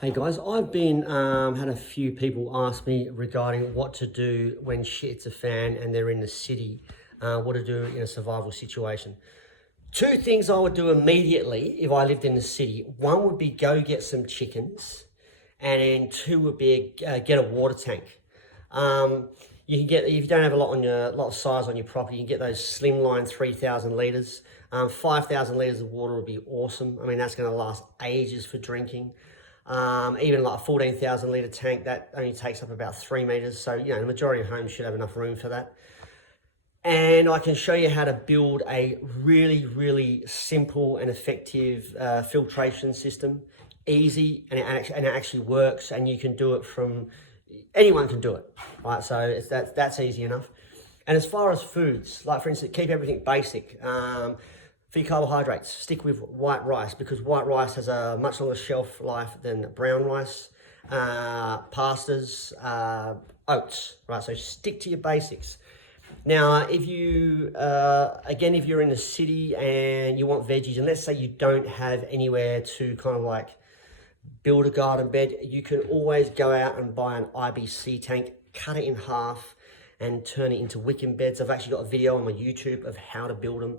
Hey guys, I've been had a few people ask me regarding what to do when shit's a fan and they're in the city, what to do in a survival situation. Two things I would do immediately if I lived in the city. One would be go get some chickens, and then two would be get a water tank. You can get, if you don't have a lot of size on your property, you can get those slimline 3,000 litres. 5,000 litres of water would be awesome. I mean, that's going to last ages for drinking. Even like a 14,000 litre tank, that only takes up about 3 metres. So, the majority of homes should have enough room for that. And I can show you how to build a really, really simple and effective filtration system. Easy, and it actually works, and you can do it from, anyone can do it, right? So that's easy enough. And as far as foods, like for instance, keep everything basic. For your carbohydrates, stick with white rice, because white rice has a much longer shelf life than brown rice, pastas, oats, right? So stick to your basics. Now, if you, again, if you're in the city and you want veggies, and let's say you don't have anywhere to kind of like build a garden bed, you can always go out and buy an IBC tank, cut it in half and turn it into wicking beds. I've actually got a video on my YouTube of how to build them.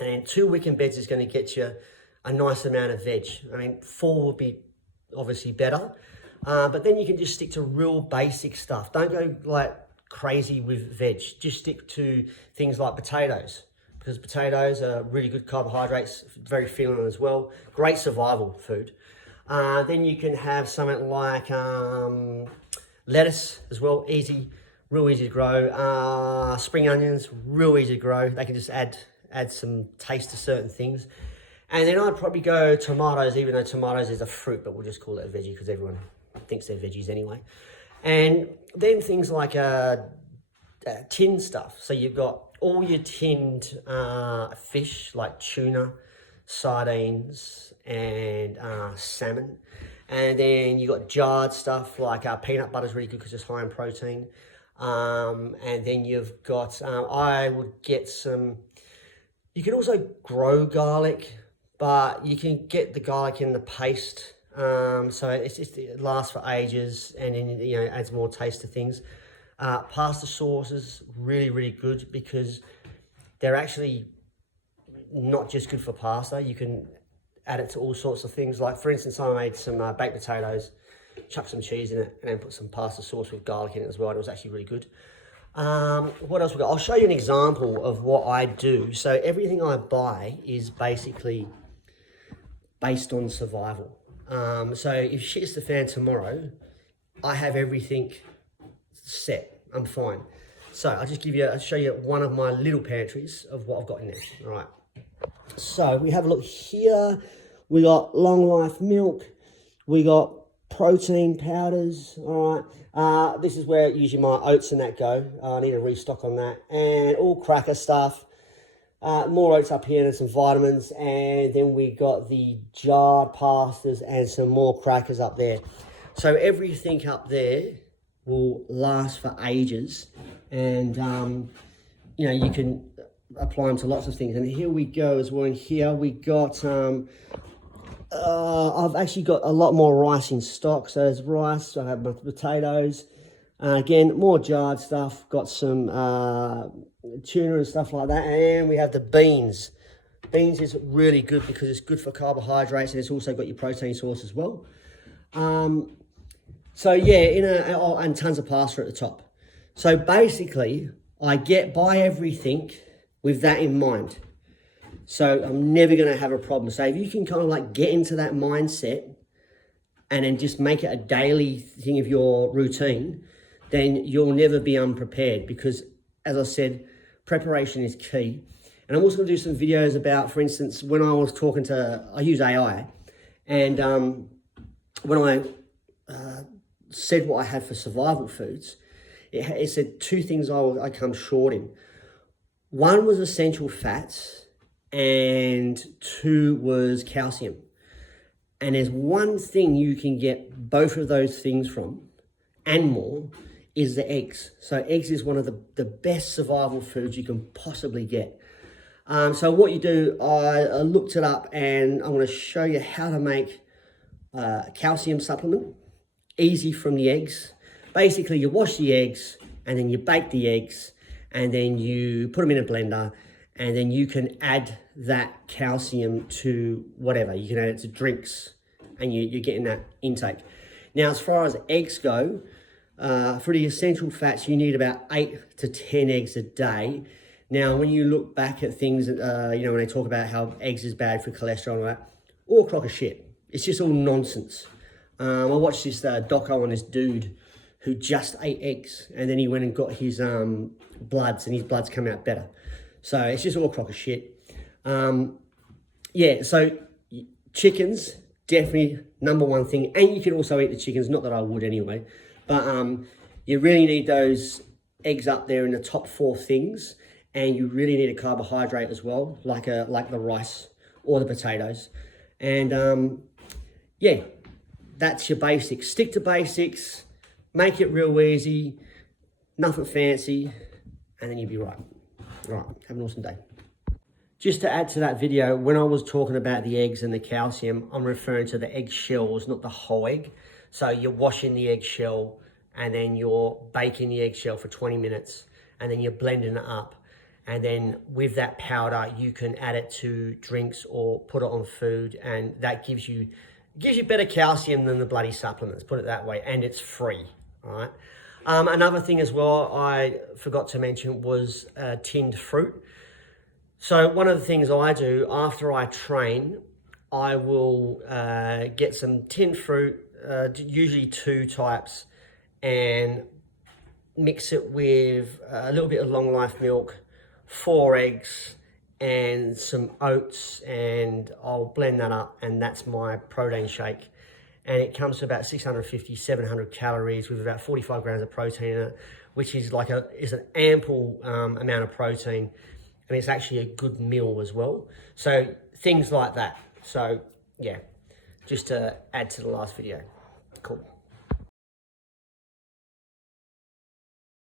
And 2 wicking beds is going to get you a nice amount of veg. I mean, 4 would be obviously better, but then you can just stick to real basic stuff. Don't go like crazy with veg. Just stick to things like potatoes, because potatoes are really good carbohydrates, very filling as well. Great survival food. Then you can have something like lettuce as well, real easy to grow. Spring onions, real easy to grow. They can just add some taste to certain things. And then I'd probably go tomatoes, even though tomatoes is a fruit, but we'll just call it a veggie because everyone thinks they're veggies anyway. And then things like tinned stuff. So you've got all your tinned fish like tuna, sardines, and salmon. And then you got jarred stuff like peanut butter is really good because it's high in protein. And then you've got, I would get some, you can also grow garlic, but you can get the garlic in the paste. So it lasts for ages, and then, adds more taste to things. Pasta sauces, really, really good because they're actually not just good for pasta. You can add it to all sorts of things. Like for instance, I made some baked potatoes, chuck some cheese in it, and then put some pasta sauce with garlic in it as well. It was actually really good. What else we got? I'll show you an example of what I do. So everything I buy is basically based on survival. So if shit's the fan tomorrow, I have everything set. I'm fine. So I'll show you one of my little pantries of what I've got in there. All right. So we have a look here. We got long life milk. We got protein powders. All right. This is where usually my oats and that go. I need a restock on that. And all cracker stuff. More oats up here and some vitamins. And then we got the jarred pastas and some more crackers up there. So everything up there will last for ages. And, you can apply them to lots of things. And here we go as well. And here we got, I've actually got a lot more rice in stock. So there's rice, I have my potatoes. Again, more jarred stuff. Got some tuna and stuff like that. And we have the beans. Beans is really good because it's good for carbohydrates, and it's also got your protein source as well. So yeah, and tons of pasta at the top. So basically, I buy everything with that in mind. So I'm never going to have a problem. So if you can kind of like get into that mindset and then just make it a daily thing of your routine, then you'll never be unprepared, because as I said, preparation is key. And I'm also going to do some videos about, for instance, when I was I use AI, and when I said what I had for survival foods, it said 2 things I come short in. 1 was essential fats, and 2 was calcium. And there's one thing you can get both of those things from, and more, is the eggs. So eggs is one of the best survival foods you can possibly get. So what you do, I looked it up, and I'm going to show you how to make calcium supplement, easy from the eggs. Basically, you wash the eggs and then you bake the eggs and then you put them in a blender and then you can add that calcium to whatever. You can add it to drinks and you're getting that intake. Now, as far as eggs go, for the essential fats, you need about 8 to 10 eggs a day. Now, when you look back at things, you know, when they talk about how eggs is bad for cholesterol and all that, all a crock of shit. It's just all nonsense. I watched this doco on this dude who just ate eggs and then he went and got his bloods and his bloods come out better. So it's just all a crock of shit. Yeah, so chickens, definitely number one thing. And you can also eat the chickens, not that I would anyway. But you really need those eggs up there in the top 4 things. And you really need a carbohydrate as well, like the rice or the potatoes. And yeah, that's your basics. Stick to basics, make it real easy, nothing fancy, and then you'll be right. Right, have an awesome day. Just to add to that video, when I was talking about the eggs and the calcium, I'm referring to the egg shells, not the whole egg. So you're washing the egg shell and then you're baking the egg shell for 20 minutes and then you're blending it up. And then with that powder, you can add it to drinks or put it on food, and that gives you better calcium than the bloody supplements, put it that way, and it's free, all right? Another thing as well I forgot to mention was tinned fruit. So one of the things I do after I train, I will get some tinned fruit, usually 2 types, and mix it with a little bit of long life milk, 4 eggs and some oats, and I'll blend that up, and that's my protein shake. And it comes to about 650, 700 calories with about 45 grams of protein in it, which is like is an ample amount of protein, and it's actually a good meal as well. So things like that. So yeah, just to add to the last video. Cool.